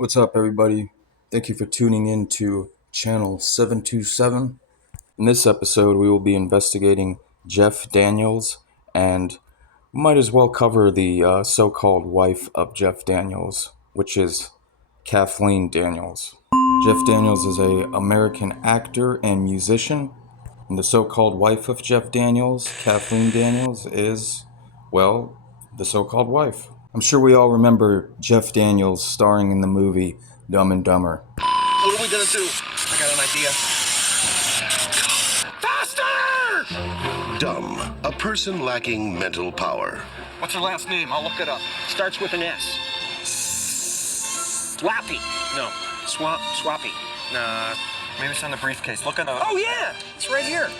What's up, everybody? Thank you for tuning in to channel 727. In this episode, we will be investigating Jeff Daniels, and we might as well cover the so-called wife of Jeff Daniels, which is Kathleen Daniels. Jeff Daniels is a American actor and musician, and the so-called wife of Jeff Daniels, Kathleen Daniels, is, well, the so-called wife. I'm sure we all remember Jeff Daniels starring in the movie Dumb and Dumber. What are we gonna do? I got an idea. Faster! Dumb, a person lacking mental power. What's her last name? I'll look it up. Starts with an S. Slappy. No. Swappy. Maybe it's on the briefcase. Look at it. Oh yeah! It's right here.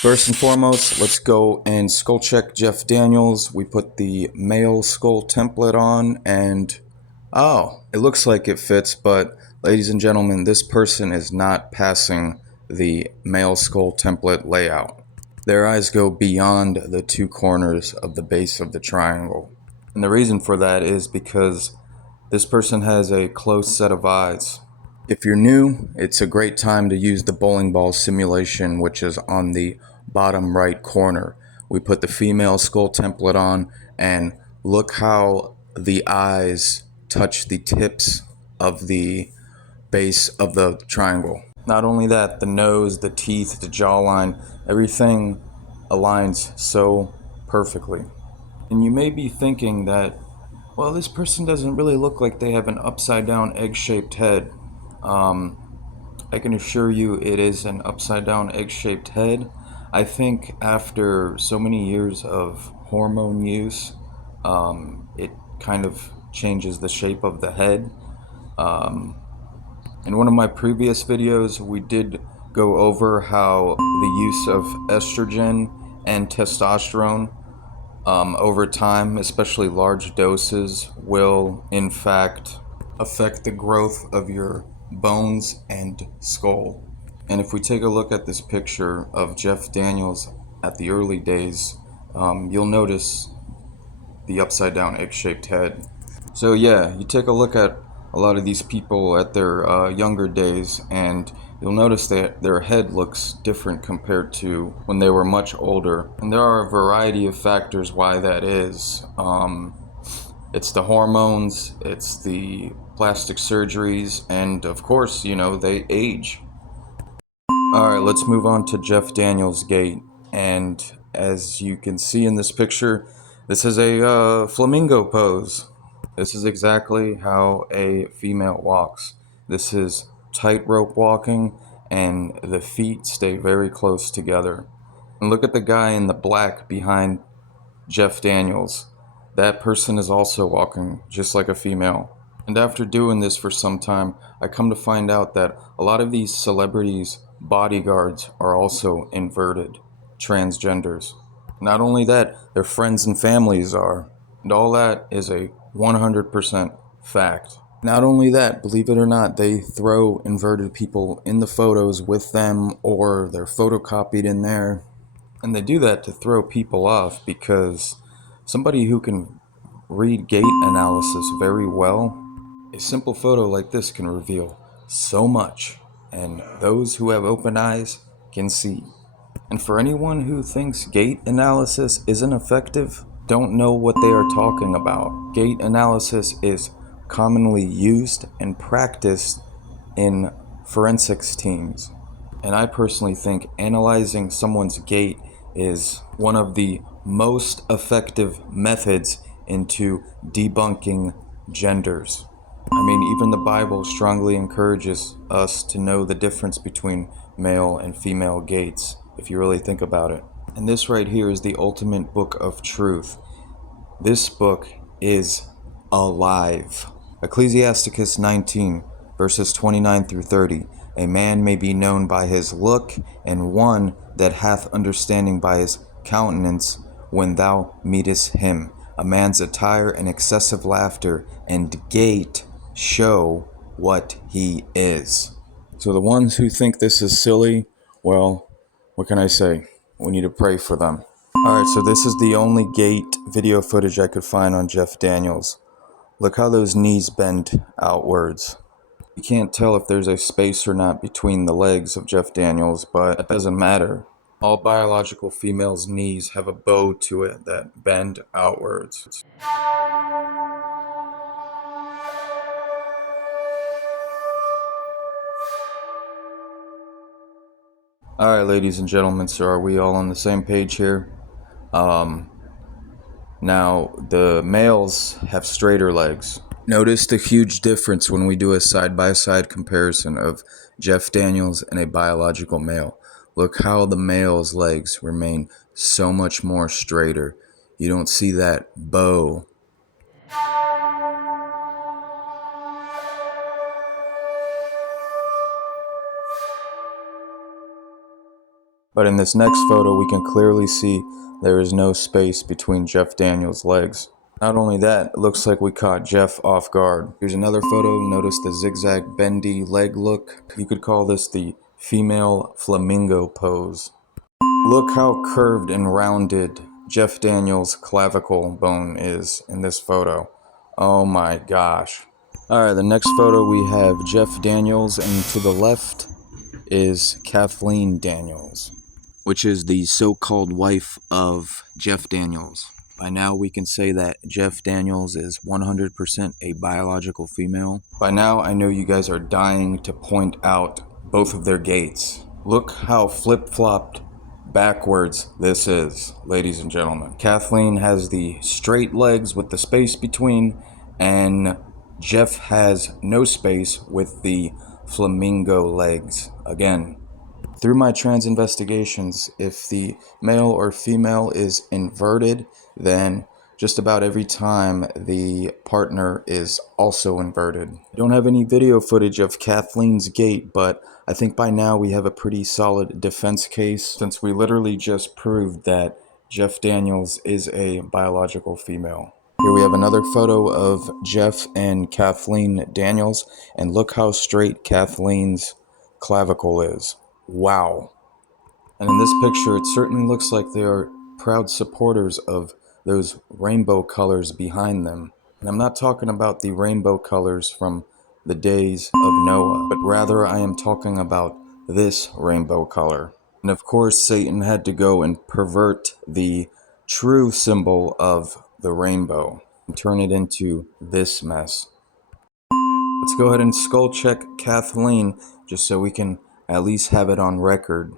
First and foremost, let's go and skull check Jeff Daniels. We put the male skull template on and oh, it looks like it fits, but ladies and gentlemen, this person is not passing the male skull template layout. Their eyes go beyond the two corners of the base of the triangle. And the reason for that is because this person has a closed set of eyes. If you're new, it's a great time to use the bowling ball simulation, which is on the bottom right corner. We put the female skull template on, and look how the eyes touch the tips of the base of the triangle. Not only that, the nose, the teeth, the jawline, everything aligns so perfectly. And you may be thinking that, well, this person doesn't really look like they have an upside down egg-shaped head. I can assure you it is an upside down egg-shaped head. I think after so many years of hormone use, it kind of changes the shape of the head. In one of my previous videos, we did go over how the use of estrogen and testosterone over time, especially large doses, will in fact affect the growth of your bones and skull. And if we take a look at this picture of Jeff Daniels at the early days, you'll notice the upside down egg-shaped head. So yeah, you take a look at a lot of these people at their younger days, and you'll notice that their head looks different compared to when they were much older. And there are a variety of factors why that is. It's the hormones, it's the plastic surgeries, and of course, they age. Alright, let's move on to Jeff Daniels' gait. And as you can see in this picture, this is a flamingo pose. This is exactly how a female walks. This is tightrope walking, and the feet stay very close together. And look at the guy in the black behind Jeff Daniels. That person is also walking just like a female. And after doing this for some time, I come to find out that a lot of these celebrities' bodyguards are also inverted, transgenders. Not only that, their friends and families are. And all that is a 100% fact. Not only that, believe it or not, they throw inverted people in the photos with them, or they're photocopied in there. And they do that to throw people off because somebody who can read gait analysis very well, a simple photo like this can reveal so much, and those who have open eyes can see. And for anyone who thinks gait analysis isn't effective, don't know what they are talking about. Gait analysis is commonly used and practiced in forensics teams. And I personally think analyzing someone's gait is one of the most effective methods into debunking genders. I mean, even the Bible strongly encourages us to know the difference between male and female gaits, if you really think about it. And this right here is the ultimate book of truth. This book is alive. Ecclesiasticus 19, verses 29 through 30. A man may be known by his look, and one that hath understanding by his countenance when thou meetest him. A man's attire and excessive laughter and gait show what he is. So the ones who think this is silly, well, what can I say? We need to pray for them. Alright, so this is the only gait video footage I could find on Jeff Daniels. Look how those knees bend outwards. You can't tell if there's a space or not between the legs of Jeff Daniels, but it doesn't matter. All biological females' knees have a bow to it that bend outwards. Alright, ladies and gentlemen, so are we all on the same page here? Now, the males have straighter legs. Notice the huge difference when we do a side-by-side comparison of Jeff Daniels and a biological male. Look how the male's legs remain so much more straighter. You don't see that bow. But in this next photo, we can clearly see there is no space between Jeff Daniels' legs. Not only that, it looks like we caught Jeff off guard. Here's another photo. Notice the zigzag bendy leg look. You could call this the female flamingo pose. Look how curved and rounded Jeff Daniels' clavicle bone is in this photo. Oh my gosh. Alright, the next photo we have Jeff Daniels, and to the left is Kathleen Daniels, which is the so-called wife of Jeff Daniels. By now we can say that Jeff Daniels is 100% a biological female. By now I know you guys are dying to point out both of their gaits. Look how flip-flopped backwards this is, ladies and gentlemen. Kathleen has the straight legs with the space between, and Jeff has no space with the flamingo legs. Again, through my trans investigations, if the male or female is inverted, then just about every time the partner is also inverted. I don't have any video footage of Kathleen's gait, but I think by now we have a pretty solid defense case, since we literally just proved that Jeff Daniels is a biological female. Here we have another photo of Jeff and Kathleen Daniels, and look how straight Kathleen's clavicle is. Wow. And in this picture, it certainly looks like they are proud supporters of those rainbow colors behind them. And I'm not talking about the rainbow colors from the days of Noah, but rather I am talking about this rainbow color. And of course, Satan had to go and pervert the true symbol of the rainbow and turn it into this mess. Let's go ahead and skull check Kathleen just so we can at least have it on record.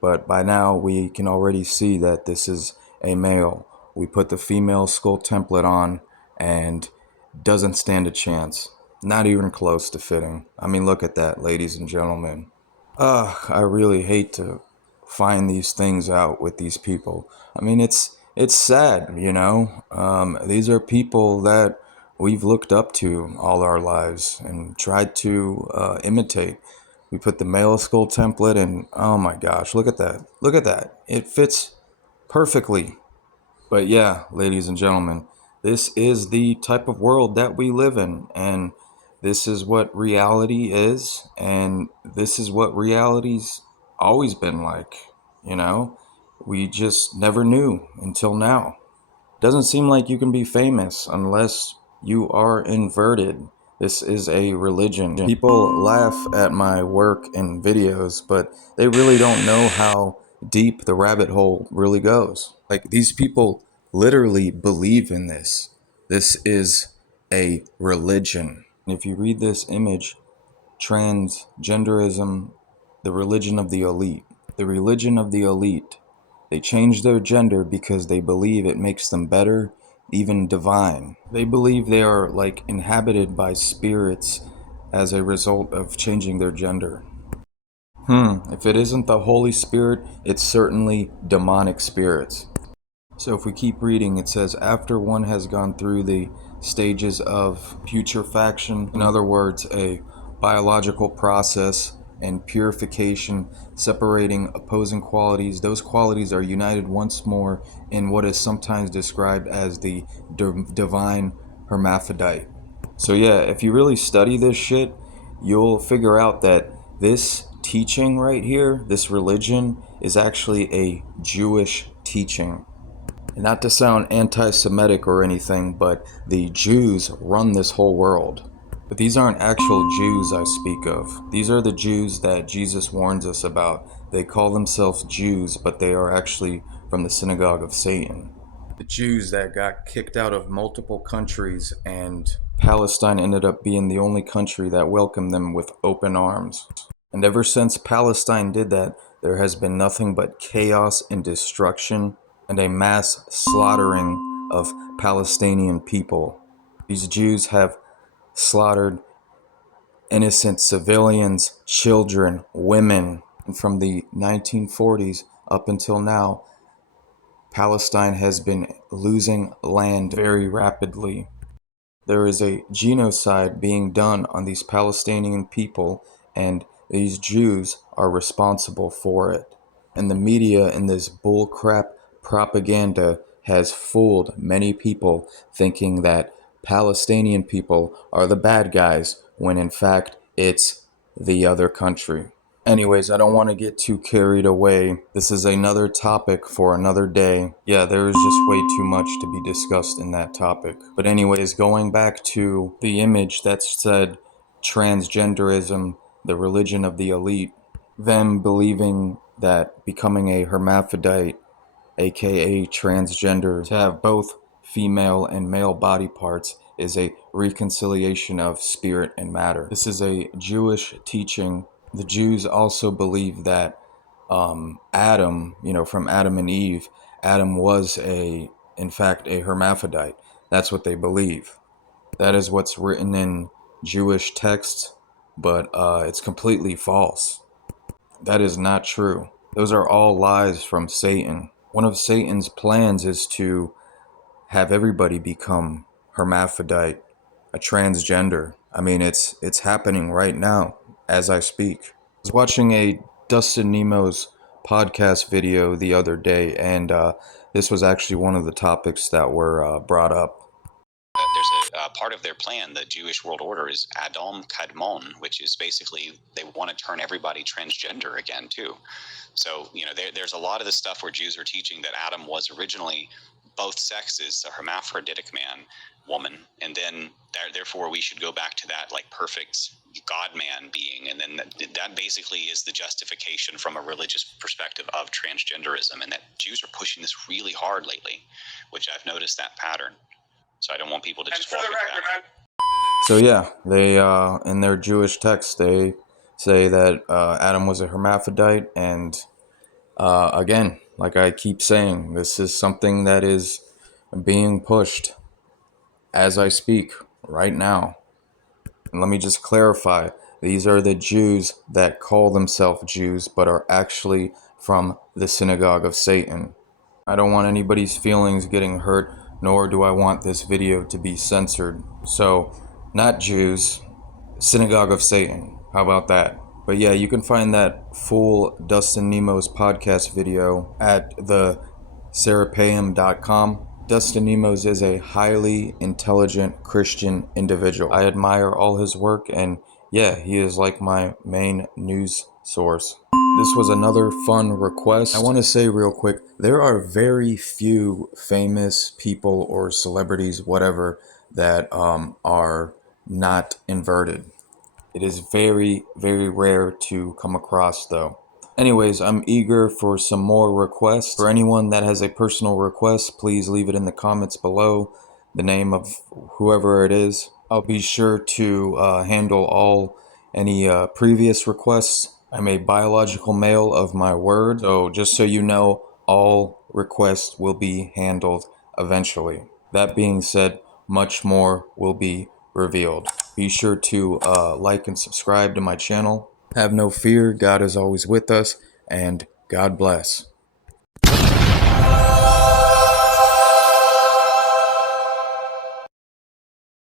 But by now we can already see that this is a male. We put the female skull template on and doesn't stand a chance. Not even close to fitting. I mean, look at that, ladies and gentlemen. I really hate to find these things out with these people. I mean, it's sad, you know. These are people that we've looked up to all our lives and tried to imitate. We put the male skull template, and oh my gosh, look at that. Look at that. It fits perfectly. But yeah, ladies and gentlemen, this is the type of world that we live in, and this is what reality is, and this is what reality's always been like, you know? We just never knew until now. Doesn't seem like you can be famous unless you are inverted. This is a religion. People laugh at my work and videos, but they really don't know how deep the rabbit hole really goes. Like, these people literally believe in this. This is a religion. If you read this image, transgenderism, the religion of the elite. The religion of the elite. They change their gender because they believe it makes them better, even divine. They believe they are like inhabited by spirits as a result of changing their gender. If it isn't the Holy Spirit, it's certainly demonic spirits. So if we keep reading, it says, after one has gone through the stages of putrefaction, in other words, a biological process, and purification, separating opposing qualities, those qualities are united once more in what is sometimes described as the divine hermaphrodite. So yeah, if you really study this shit, you'll figure out that this teaching right here, this religion, is actually a Jewish teaching. Not to sound anti-Semitic or anything, but the Jews run this whole world. But these aren't actual Jews I speak of. These are the Jews that Jesus warns us about. They call themselves Jews, but they are actually from the synagogue of Satan. The Jews that got kicked out of multiple countries, and Palestine ended up being the only country that welcomed them with open arms. And ever since Palestine did that, there has been nothing but chaos and destruction and a mass slaughtering of Palestinian people. These Jews have slaughtered innocent civilians, children, women. And from the 1940s up until now, Palestine has been losing land very rapidly. There is a genocide being done on these Palestinian people, and these Jews are responsible for it. And the media in this bullcrap propaganda has fooled many people thinking that Palestinian people are the bad guys, when in fact it's the other country. Anyways, I don't want to get too carried away. This is another topic for another day. Yeah, there is just way too much to be discussed in that topic. But anyways, going back to the image that said transgenderism, the religion of the elite, them believing that becoming a hermaphrodite, aka transgender, to have both female and male body parts, is a reconciliation of spirit and matter. This is a Jewish teaching. The Jews also believe that Adam, from Adam and Eve, Adam was in fact, a hermaphrodite. That's what they believe. That is what's written in Jewish texts, but it's completely false. That is not true. Those are all lies from Satan. One of Satan's plans is to have everybody become hermaphrodite, a transgender. I mean, it's happening right now as I speak. I was watching a Dustin Nemo's podcast video the other day, and this was actually one of the topics that were brought up. There's a part of their plan, the Jewish world order, is Adam Kadmon, which is basically they want to turn everybody transgender again, too. So, there's a lot of the stuff where Jews are teaching that Adam was originally both sexes, a hermaphroditic man, woman, and then therefore we should go back to that like perfect God-man being, and then that basically is the justification from a religious perspective of transgenderism, and that Jews are pushing this really hard lately, which I've noticed that pattern. So I don't want people to just walk with that. So yeah, they in their Jewish text they say that Adam was a hermaphrodite, and again, like I keep saying, this is something that is being pushed as I speak right now. And let me just clarify, these are the Jews that call themselves Jews but are actually from the synagogue of Satan. I don't want anybody's feelings getting hurt, nor do I want this video to be censored. So, not Jews, synagogue of Satan. How about that? But yeah, you can find that full Dustin Nemo's podcast video at the serapeum.com. Dustin Nemo's is a highly intelligent Christian individual. I admire all his work, and yeah, he is like my main news source. This was another fun request. I want to say real quick, there are very few famous people or celebrities, whatever, that are not inverted. It is very, very rare to come across, though. Anyways, I'm eager for some more requests. For anyone that has a personal request, please leave it in the comments below, the name of whoever it is. I'll be sure to handle any previous requests. I'm a biological male of my word, so just so you know, all requests will be handled eventually. That being said, much more will be revealed. Be sure to like and subscribe to my channel. Have no fear, God is always with us, and God bless.